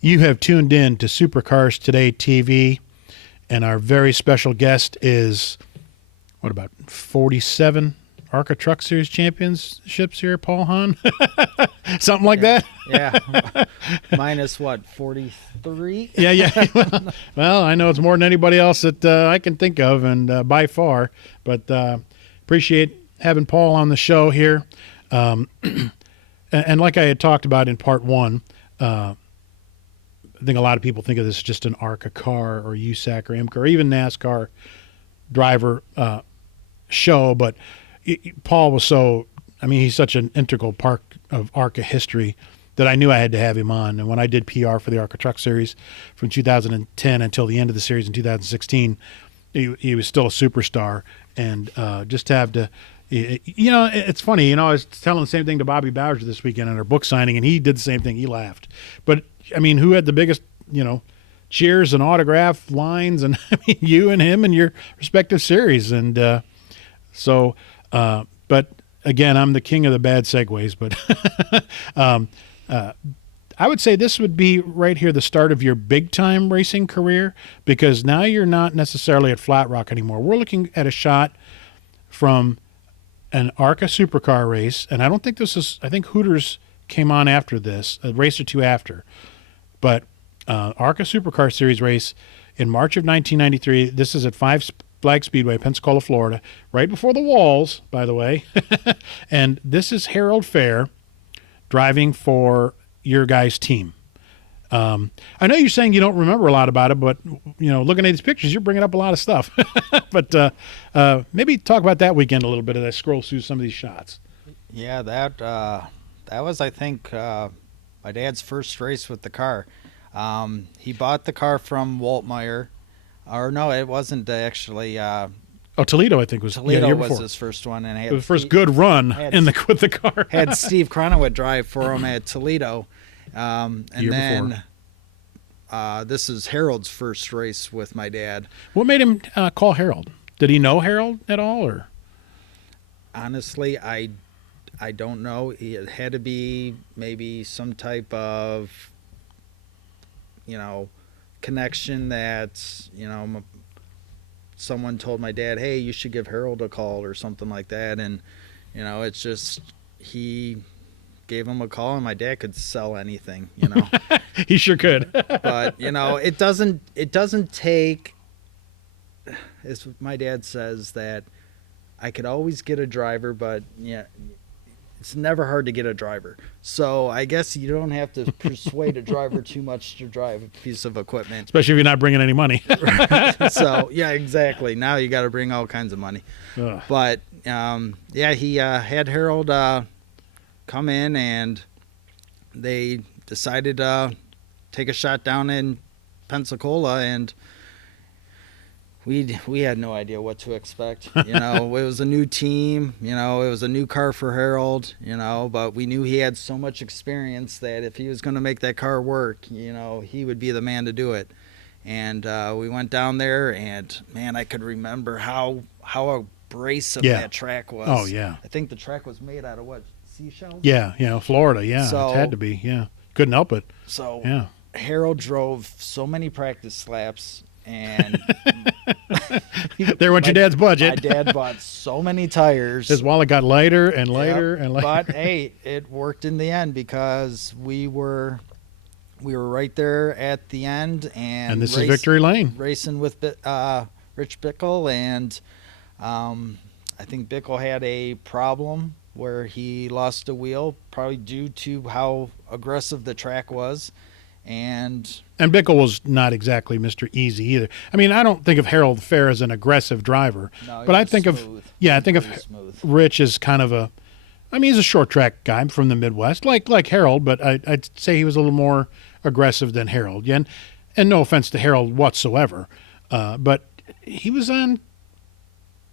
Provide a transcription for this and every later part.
You have tuned in to Supercars Today TV, and our very special guest is, what, about 47 ARCA Truck Series championships here, Paul Hahn? Something like that? Yeah. Minus what, 43? Yeah. Well, I know it's more than anybody else that I can think of, and by far. But appreciate having Paul on the show here. And like I had talked about in part one, I think a lot of people think of this as just an ARCA car or USAC or IMCA or even NASCAR driver show. But Paul was he's such an integral part of ARCA history that I knew I had to have him on. And when I did PR for the ARCA Truck Series from 2010 until the end of the series in 2016, he was still a superstar. And just to have to, it's funny, I was telling the same thing to Bobby Bowers this weekend at our book signing, and he did the same thing. He laughed. But, I mean, who had the biggest, cheers and autograph lines? And, I mean, you and him and your respective series. And but, again, I'm the king of the bad segues. But I would say this would be right here the start of your big-time racing career, because now you're not necessarily at Flat Rock anymore. We're looking at a shot from an ARCA supercar race, and I don't think I think Hooters came on after this, a race or two after. But ARCA Supercar Series race in March of 1993. This is at Five Flag Speedway, Pensacola, Florida, right before the walls, by the way. And this is Harold Fair driving for your guys' team. I know you're saying you don't remember a lot about it, but, looking at these pictures, you're bringing up a lot of stuff. But maybe talk about that weekend a little bit as I scroll through some of these shots. Yeah, that was, I think, my dad's first race with the car. He bought the car from Waltmeyer. Or no, it wasn't actually. Toledo, I think, was Toledo was before. His first one, and it was the first good run with the car. Had Steve Cronowit drive for him at Toledo. And then this is Harold's first race with my dad. What made him call Harold? Did he know Harold at all, or? Honestly, I don't know. It had to be maybe some type of, connection that, someone told my dad, hey, you should give Harold a call or something like that. And, it's just, he gave him a call, and my dad could sell anything, He sure could. But, it doesn't take, as my dad says, that I could always get a driver, but it's never hard to get a driver. So I guess you don't have to persuade a driver too much to drive a piece of equipment. Especially if you're not bringing any money. So, yeah, exactly. Now you got to bring all kinds of money. Ugh. But, he had Harold come in, and they decided to take a shot down in Pensacola, and we had no idea what to expect. It was a new team, it was a new car for Harold, but we knew he had so much experience that if he was going to make that car work, he would be the man to do it. And we went down there, and man, I could remember how abrasive that track was. Oh yeah. I think the track was made out of what, seashells? Yeah, Florida, yeah. So, it had to be, yeah. Couldn't help it. So yeah. Harold drove so many practice laps, and there went your dad's budget. My dad bought so many tires. His wallet got lighter and lighter and lighter. But hey, it worked in the end, because we were right there at the end, and this is Victory Lane, racing with Rich Bickle, and I think Bickle had a problem where he lost a wheel, probably due to how aggressive the track was. And Bickle was not exactly Mr. Easy either. I mean, I don't think of Harold Fair as an aggressive driver, but I think smooth. I think of smooth. Rich as kind of he's a short track guy from the Midwest, like Harold, but I'd say he was a little more aggressive than Harold. And no offense to Harold whatsoever, but he was on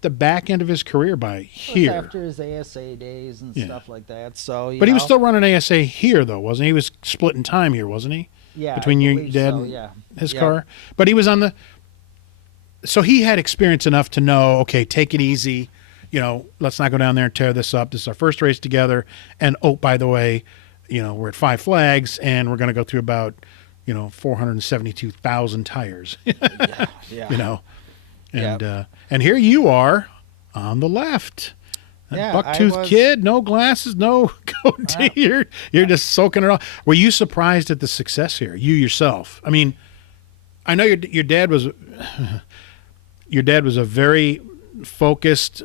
the back end of his career by here. After his ASA days and stuff like that. So, but he was still running ASA here, though, wasn't he? He was splitting time here, wasn't he? Yeah, between your dad and his car. But he was on the. So he had experience enough to know, okay, take it easy. Let's not go down there and tear this up. This is our first race together. And by the way, we're at Five Flags, and we're going to go through about 472,000 tires, Yeah. And here you are on the left. Bucktooth kid, no glasses, no goatee. You're just soaking it all. Were you surprised at the success here? You yourself. I mean, I know your dad was a very focused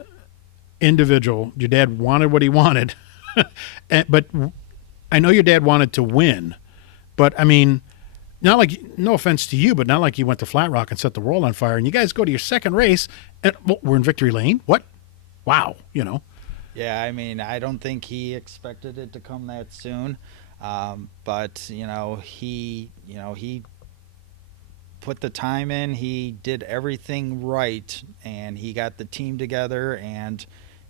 individual. Your dad wanted what he wanted, but I know your dad wanted to win. But I mean, not like, no offense to you, but not like you went to Flat Rock and set the world on fire. And you guys go to your second race, and we're in victory lane. What? Wow, Yeah, I mean, I don't think he expected it to come that soon, but he put the time in. He did everything right, and he got the team together, and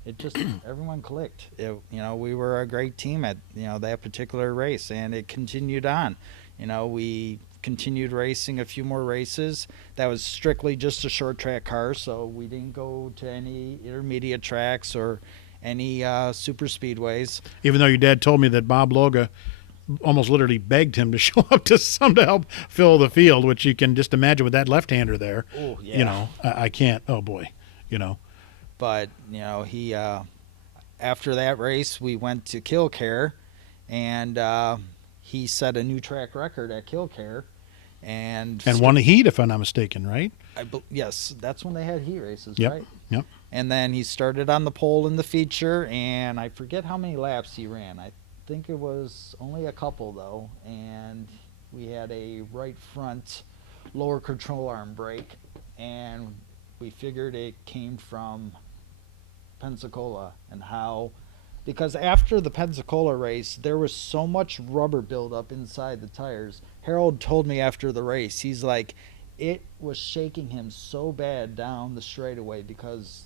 it just everyone clicked. We were a great team at that particular race, and it continued on. We continued racing a few more races. That was strictly just a short track car, so we didn't go to any intermediate tracks or any super speedways. Even though your dad told me that Bob Loga almost literally begged him to show up to some to help fill the field, which you can just imagine with that left-hander there. Oh, yeah. I can't. Oh, boy. But, he after that race, we went to Killcare, and he set a new track record at Killcare. And won a heat, if I'm not mistaken, right? Yes, that's when they had heat races, yep. right? Yep. And then he started on the pole in the feature, and I forget how many laps he ran. I think it was only a couple, though. And we had a right front lower control arm brake, and we figured it came from Pensacola and how. Because after the Pensacola race, there was so much rubber buildup inside the tires. Harold told me after the race, he's like, it was shaking him so bad down the straightaway because,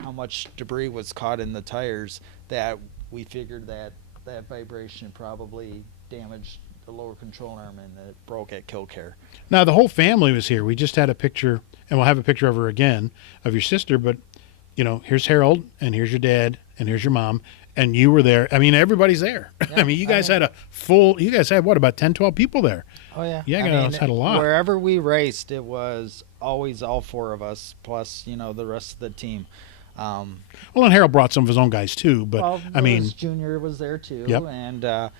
how much debris was caught in the tires that we figured that vibration probably damaged the lower control arm and it broke at Killcare. Now, the whole family was here. We just had a picture, and we'll have a picture of her again, of your sister, but, here's Harold, and here's your dad, and here's your mom, and you were there. I mean, everybody's there. Yeah, I mean, you guys had what, about 10, 12 people there? Oh, yeah. Yeah, you guys had a lot. Wherever we raced, it was always all four of us, plus, the rest of the team. Well, and Harold brought some of his own guys, too, but, I mean. Junior was there, too, yep. And,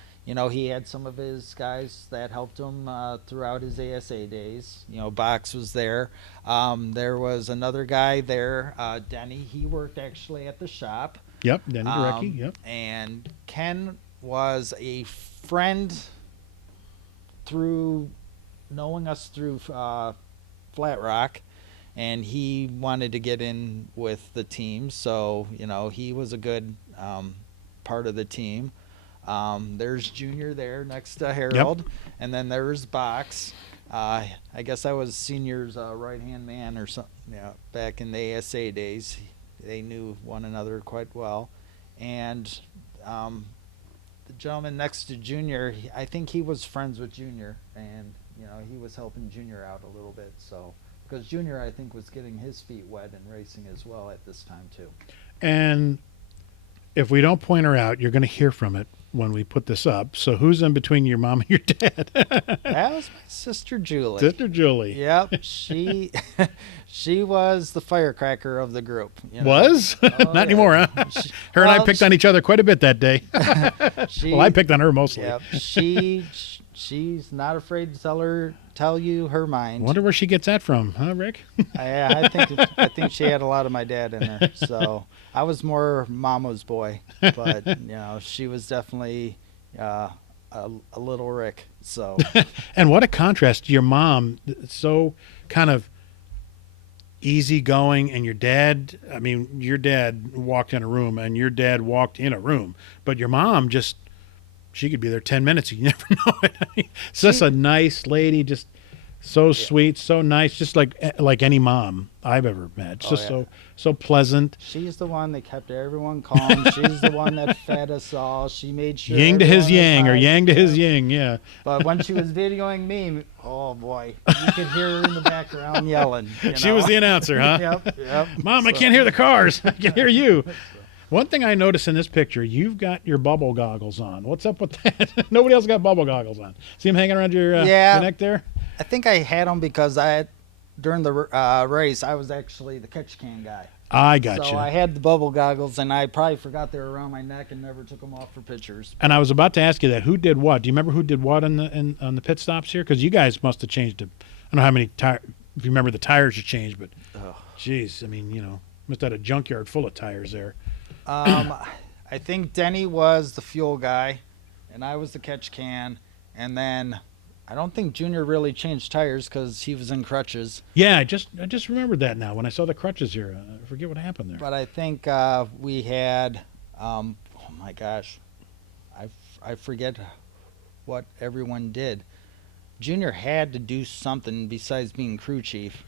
he had some of his guys that helped him throughout his ASA days. Box was there. There was another guy there, Denny. He worked actually at the shop. Yep, Denny Durecki, yep. And Ken was a friend through knowing us through Flat Rock, and he wanted to get in with the team. So, he was a good part of the team. There's Junior there next to Harold, yep. And then there's Box. I guess I was Senior's right-hand man or something. Back in the ASA days, they knew one another quite well. And the gentleman next to Junior, I think he was friends with Junior, and he was helping Junior out a little bit. So because Junior, I think, was getting his feet wet and racing as well at this time too. And if we don't point her out, you're going to hear from it when we put this up. So who's in between your mom and your dad? That was my sister Julie. Sister Julie. Yep. She was the firecracker of the group. Was? Oh, not anymore, huh? Her and I picked on each other quite a bit that day. Well, I picked on her mostly. Yep. She's not afraid to tell you her mind. Wonder where she gets that from, huh, Rick? I think she had a lot of my dad in her. So I was more mama's boy, but she was definitely a little Rick. So. And what a contrast to your mom, so kind of easygoing, and your dad. I mean, your dad walked in a room, and your dad walked in a room, but your mom just. She could be there 10 minutes. You never know it. It's just a nice lady, just so sweet, so nice, just like any mom I've ever met. It's just so pleasant. She's the one that kept everyone calm. She's the one that fed us all. She made sure. Yin to his yang, or yang to his yin, yeah. But when she was videoing me, oh boy, you could hear her in the background yelling. She was the announcer, huh? Yep. Mom, I can't hear the cars. I can hear you. One thing I noticed in this picture, you've got your bubble goggles on. What's up with that? Nobody else got bubble goggles on. See them hanging around your Yeah. neck there? I think I had them because during the race, I was actually the catch can guy. I got So you. I had the bubble goggles, and I probably forgot they were around my neck and never took them off for pictures. And I was about to ask you that. Who did what? Do you remember who did what on the pit stops here? Because you guys must have changed it. I don't know how many tires. If you remember the tires you changed, but geez, I mean, must have had a junkyard full of tires there. I think Denny was the fuel guy, and I was the catch can, and then I don't think Junior really changed tires because he was in crutches. Yeah, I just remembered that now when I saw the crutches here. I forget what happened there. But I think we had, oh my gosh, I forget what everyone did. Junior had to do something besides being crew chief,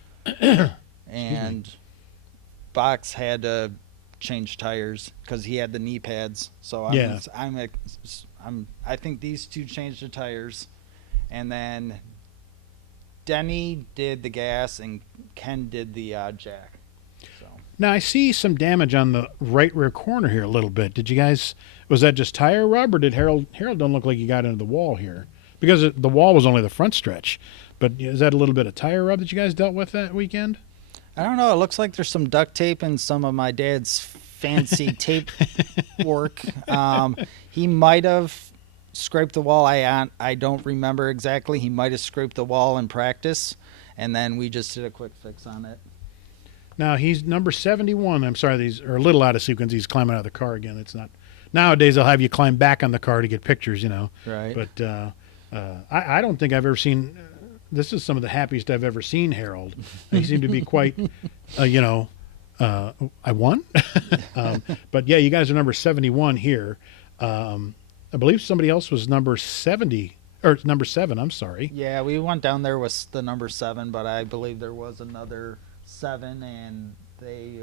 and Box had to change tires because he had the knee pads. So I think these two changed the tires, and then Denny did the gas and Ken did the jack. So Now I see some damage on the right rear corner here a little bit. Was that just tire rub, or did Harold don't look like he got into the wall here? Because the wall was only the front stretch. But is that a little bit of tire rub that you guys dealt with that weekend? I don't know. It looks like there's some duct tape and some of my dad's fancy tape work. He might have scraped the wall. I don't remember exactly. He might have scraped the wall in practice, and then we just did a quick fix on it. Now he's number 71. I'm sorry, these are a little out of sequence. He's climbing out of the car again. It's not. Nowadays they'll have you climb back on the car to get pictures, Right. But I don't think I've ever seen. This is some of the happiest I've ever seen Harold. He seemed to be quite, I won. But yeah, you guys are number 71 here. I believe somebody else was number 70 or number 7. I'm sorry. Yeah, we went down there with the number 7, but I believe there was another 7, and they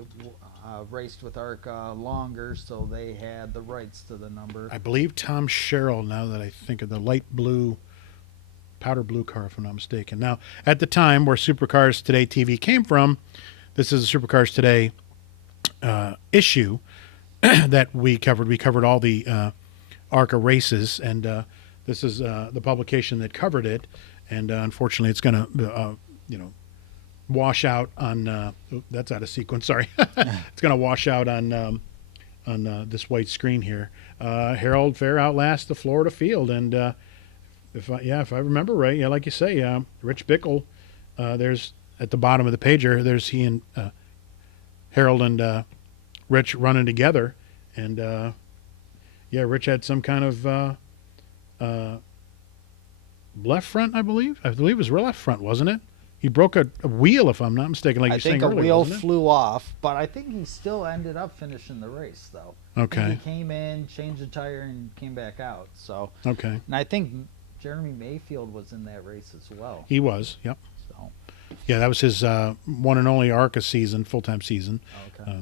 raced with ARCA longer, so they had the rights to the number. I believe Tom Sherrill, now that I think of the light blue, powder blue car, if I'm not mistaken. Now, at the time where Supercars Today TV came from, this is a Supercars Today issue that we covered. We covered all the ARCA races, and this is the publication that covered it. And unfortunately, it's going to, wash out on. That's out of sequence. Sorry, it's going to wash out on this white screen here. Harold Fair outlasts the Florida field, and if I remember right, like you say, Rich Bickle. There's at the bottom of the pager. There's he and Harold and Rich running together, and Rich had some kind of left front, I believe. I believe it was left front, wasn't it? He broke a wheel, if I'm not mistaken, like I you're saying think a earlier, wheel wasn't it? flew off, but I think he still ended up finishing the race, though. Okay. He came in, changed the tire, and came back out. So, Okay. and I think Jeremy Mayfield was in that race as well. He was, yep. So, Yeah, that was his one and only ARCA season, full-time season. okay.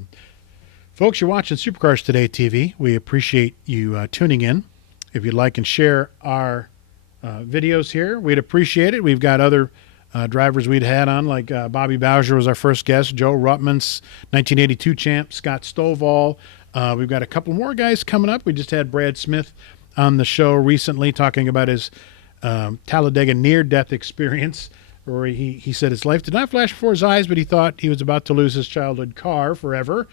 Folks, you're watching Supercars Today TV. We appreciate you tuning in. If you'd like and share our videos here, we'd appreciate it. We've got other drivers we'd had on, like Bobby Bowser was our first guest, Joe Ruttman's 1982 champ, Scott Stovall. We've got a couple more guys coming up. We just had Brad Smith on the show recently talking about his Talladega near-death experience, where he said his life did not flash before his eyes, but he thought he was about to lose his childhood car forever.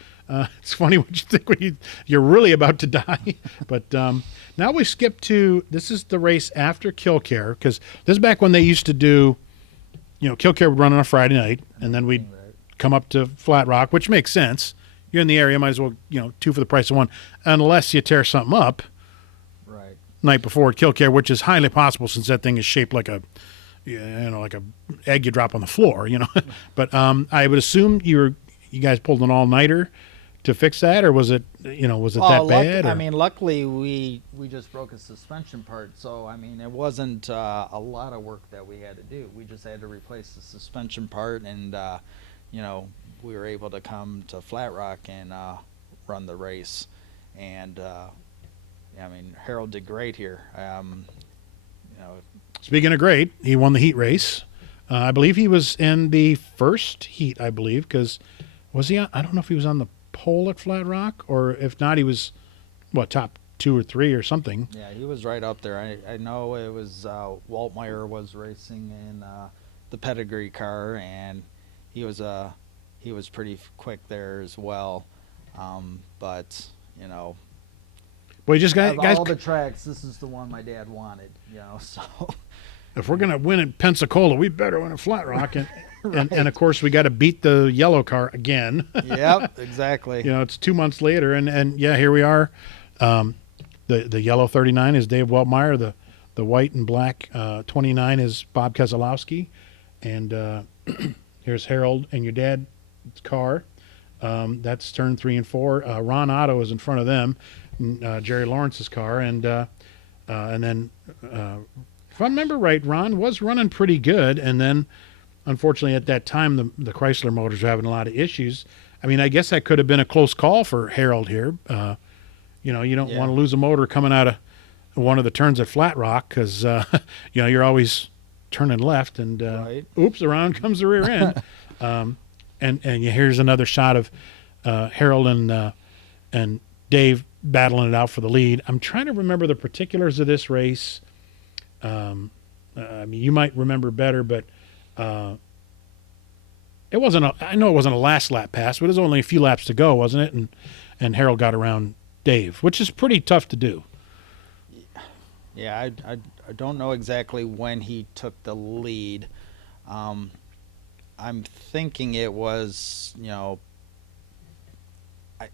It's funny what you think when you're really about to die. But now we skip to, this is the race after Killcare, because this is back when they used to do, Killcare would run on a Friday night, and then we'd come up to Flat Rock, which makes sense. You're in the area, might as well, 2 for the price of 1, unless you tear something up Right. night before at Killcare, which is highly possible since that thing is shaped like a egg you drop on the floor, But I would assume you guys pulled an all-nighter to fix that, or was it, was it that bad? I mean, luckily we just broke a suspension part, so I mean it wasn't a lot of work that we had to do. We just had to replace the suspension part, and we were able to come to Flat Rock and run the race, and I mean Harold did great here. Speaking of great, he won the heat race. I believe he was in the first heat, because was he on? I don't know if he was on the pole at Flat Rock, or if not, he was top 2 or 3 or something. Yeah, he was right up there. I know it was Waltmeyer was racing in the pedigree car, and he was pretty quick there as well. But you know, Well, you just of guys. all the tracks, this is the one my dad wanted. You know, so If we're gonna win at Pensacola, we better win at Flat Rock, and Right. and of course we got to beat the yellow car again. Yep, exactly. You know, it's 2 months later, and yeah, here we are. The yellow 39 is Dave Weltmeyer. The white and black 29 is Bob Keselowski, and here's Harold and your dad's car. That's turn 3 and 4. Ron Otto is in front of them, Jerry Lawrence's car, and then if I remember right, Ron was running pretty good, and then unfortunately at that time the Chrysler motors were having a lot of issues. I mean, I guess that could have been a close call for Harold here. You know, you don't want to lose a motor coming out of one of the turns at Flat Rock because you know you're always turning left, and Right. oops, around comes the rear end. And here's another shot of Harold and Dave battling it out for the lead. I'm trying to remember the particulars of this race. I mean, you might remember better, but it wasn't. I know it wasn't a last lap pass, but it was only a few laps to go, wasn't it? And Harold got around Dave, which is pretty tough to do. Yeah, I don't know exactly when he took the lead. I'm thinking it was, you know,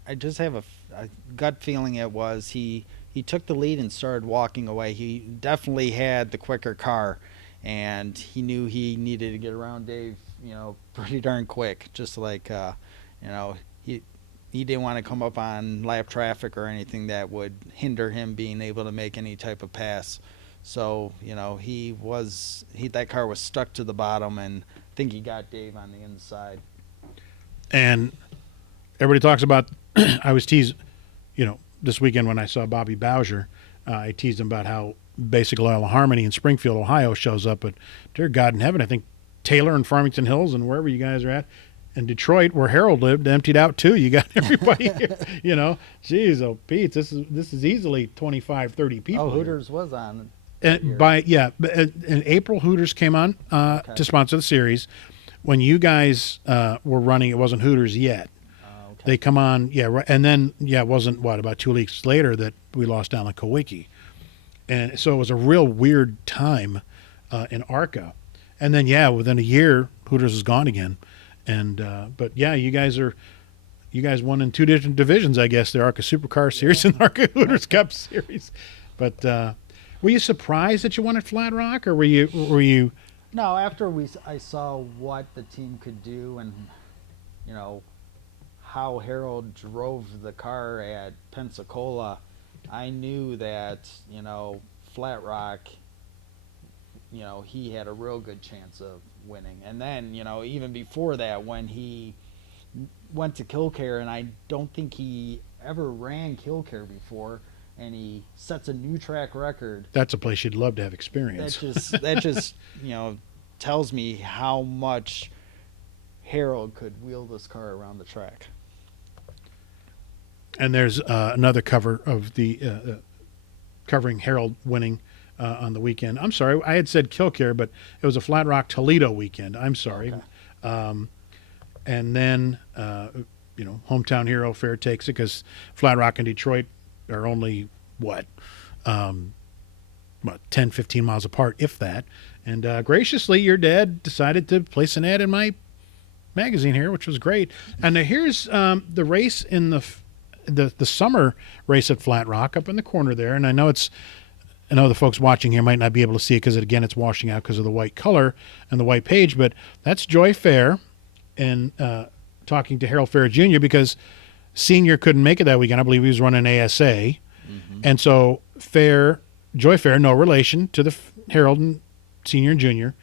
I just have a gut feeling it was he took the lead and started walking away. He definitely had the quicker car, and he knew he needed to get around Dave, you know, pretty darn quick. Just like, you know, he didn't want to come up on lap traffic or anything that would hinder him being able to make any type of pass. So, you know, that car was stuck to the bottom, and I think he got Dave on the inside. And everybody talks about, I was teased, you know, this weekend when I saw Bobby Bowser, I teased him about how Basic Oil Harmony in Springfield, Ohio shows up, but dear God in heaven, I think Taylor and Farmington Hills and wherever you guys are at, and Detroit, where Harold lived, emptied out too. You got everybody here, you know. Geez, oh Pete, this is easily 25, 30 people. Oh, Hooters was on. And in April, Hooters came on to sponsor the series. When you guys were running, it wasn't Hooters yet. Okay. They come on, and then it wasn't about 2 weeks later that we lost down the Kowicki, and so it was a real weird time in ARCA, and then within a year, Hooters is gone again, and but you guys won in 2 different divisions, I guess, the ARCA Supercar Series and the ARCA Hooters Cup Series, but were you surprised that you won at Flat Rock, or were you? No, after I saw what the team could do, and you know how Harold drove the car at Pensacola, I knew that, you know, Flat Rock, you know, he had a real good chance of winning. And then, you know, even before that, when he went to Killcare, and I don't think he ever ran Killcare before, and he sets a new track record. That's a place you'd love to have experience. That just you know, tells me how much Harold could wheel this car around the track. And there's another cover of the covering Harold winning on the weekend. I'm sorry, I had said Killcare, but it was a Flat Rock Toledo weekend. I'm sorry. Okay. And then you know, hometown hero Fair takes it because Flat Rock and Detroit are only 10, 15 miles apart, if that. And graciously, your dad decided to place an ad in my magazine here, which was great. And here's the race in the summer race at Flat Rock up in the corner there. And I know the folks watching here might not be able to see it because, again, it's washing out because of the white color and the white page. But that's Joy Fair and talking to Harold Fair Jr. because Senior couldn't make it that weekend. I believe he was running ASA. Mm-hmm. And so Joy Fair, no relation to the Harold and Senior and Junior,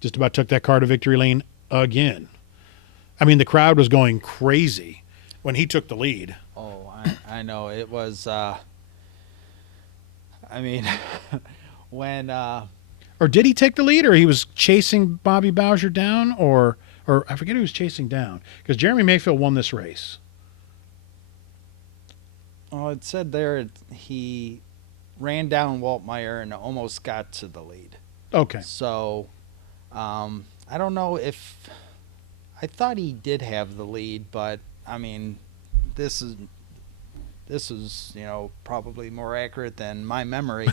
just about took that car to victory lane again. I mean, the crowd was going crazy when he took the lead. Oh, I know. It was, I mean, when... Or did he take the lead, or he was chasing Bobby Bowser down, or I forget who he was chasing down, because Jeremy Mayfield won this race. Oh, it said there he ran down Waltmeyer and almost got to the lead. Okay. So I don't know if I thought he did have the lead, but I mean, this is probably more accurate than my memory.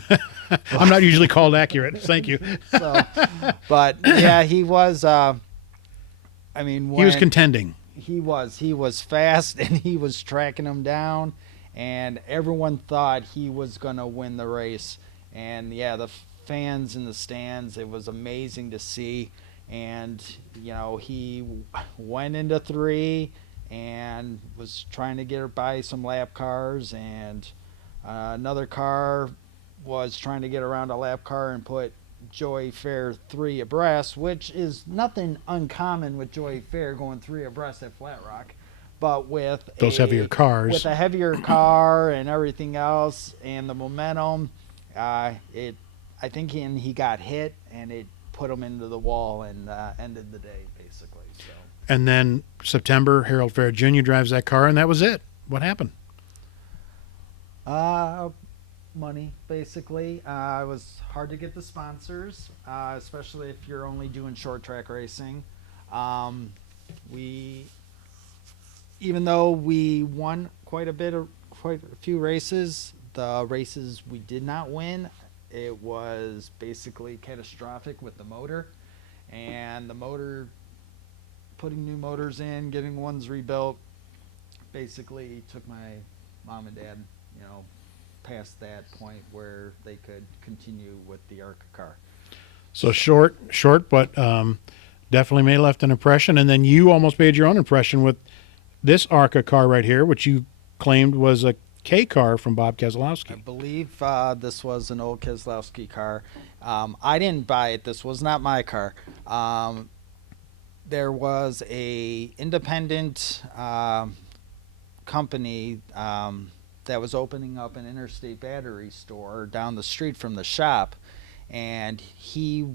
I'm not usually called accurate. Thank you. So, but yeah, he was. I mean, He was contending. He was fast, and he was tracking him down, and everyone thought he was gonna win the race. And yeah, the fans in the stands, it was amazing to see. And he went into 3 and was trying to get by some lap cars, and another car was trying to get around a lap car and put Joey Fair 3 abreast, which is nothing uncommon with Joey Fair going 3 abreast at Flat Rock. But with those heavier cars, with a heavier car and everything else, and the momentum, I think he got hit, and it put him into the wall and ended the day basically. So. And then September, Harold Fair Jr. drives that car, and that was it. What happened? Money, basically. It was hard to get the sponsors, especially if you're only doing short track racing. Even though we won quite a few races, the races we did not win, it was basically catastrophic with the motor, and the motor, putting new motors in, getting ones rebuilt, basically took my mom and dad, past that point where they could continue with the ARCA car. So short, but definitely left an impression. And then you almost made your own impression with this ARCA car right here, which you claimed was a K car from Bob Keselowski. I believe this was an old Keselowski car. I didn't buy it. This was not my car. There was a independent company that was opening up an Interstate Battery store down the street from the shop, and he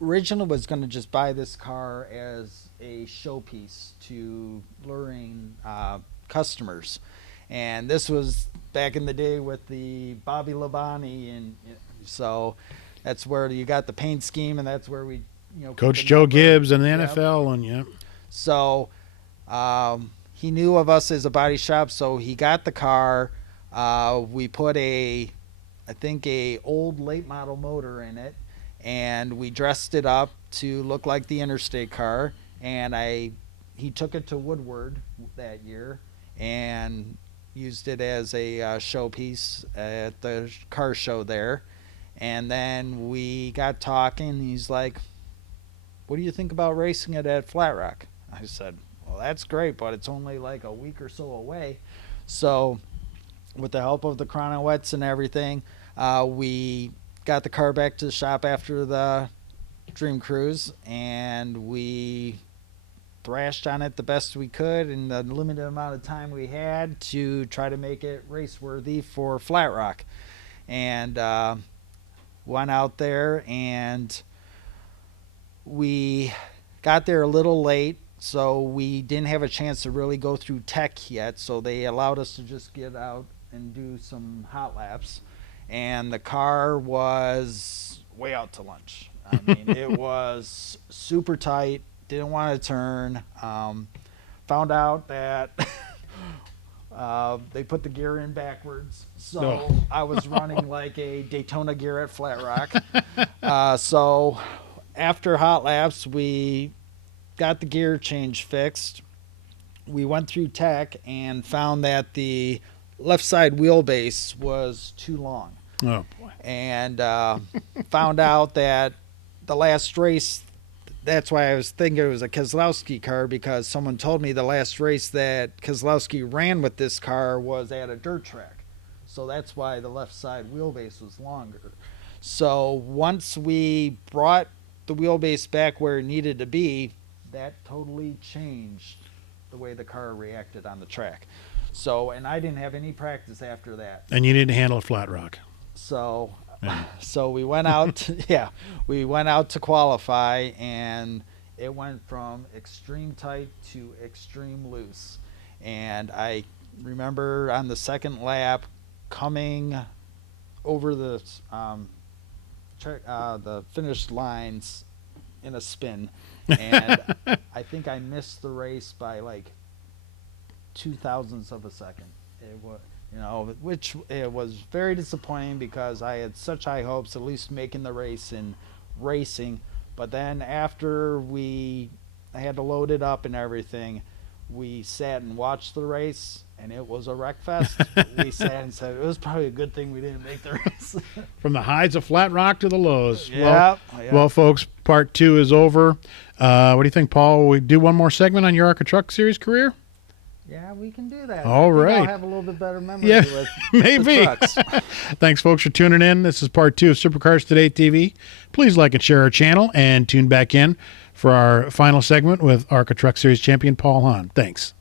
originally was going to just buy this car as a showpiece to luring customers. And this was back in the day with the Bobby Labonte, and so that's where you got the paint scheme, and that's where we, Coach Joe Gibbs and the NFL, and yeah. So he knew of us as a body shop, so he got the car. We put I think a old late model motor in it, and we dressed it up to look like the Interstate car. And he took it to Woodward that year and used it as a showpiece at the car show there. And then we got talking. He's like, "What do you think about racing it at Flat Rock?" I said, "Well, that's great, but it's only like a week or so away." So with the help of the Chronowets and everything, we got the car back to the shop after the Dream Cruise, and we thrashed on it the best we could in the limited amount of time we had to try to make it race worthy for Flat Rock. And went out there, and we got there a little late, so we didn't have a chance to really go through tech yet, so they allowed us to just get out and do some hot laps. And the car was way out to lunch. I mean, it was super tight, didn't want to turn. Found out that they put the gear in backwards, so I was running like a Daytona gear at Flat Rock. So after hot laps, we got the gear change fixed. We went through tech and found that the left side wheelbase was too long. Oh boy. And found out that the last race, that's why I was thinking it was a Keselowski car, because someone told me the last race that Keselowski ran with this car was at a dirt track. So that's why the left side wheelbase was longer. So once we brought the wheelbase back where it needed to be, that totally changed the way the car reacted on the track. So, and I didn't have any practice after that. And you didn't handle a Flat Rock. So, so we went out, we went out to qualify, and it went from extreme tight to extreme loose. And I remember on the second lap coming over the finish lines in a spin, and I think I missed the race by like 0.02 of a second. It was, which it was very disappointing because I had such high hopes, at least making the race and racing. But then after I had to load it up and everything, we sat and watched the race, and it was a wreck fest. We sat and said it was probably a good thing we didn't make the race. From the highs of Flat Rock to the lows. Yeah. Well, folks, part 2 is over. What do you think, Paul? Will we do one more segment on your ARCA Truck Series career? Yeah, we can do that. All right. I'll have a little bit better memory with maybe. the trucks. Thanks, folks, for tuning in. This is part 2 of Supercars Today TV. Please like and share our channel and tune back in for our final segment with ARCA Truck Series champion Paul Hahn. Thanks.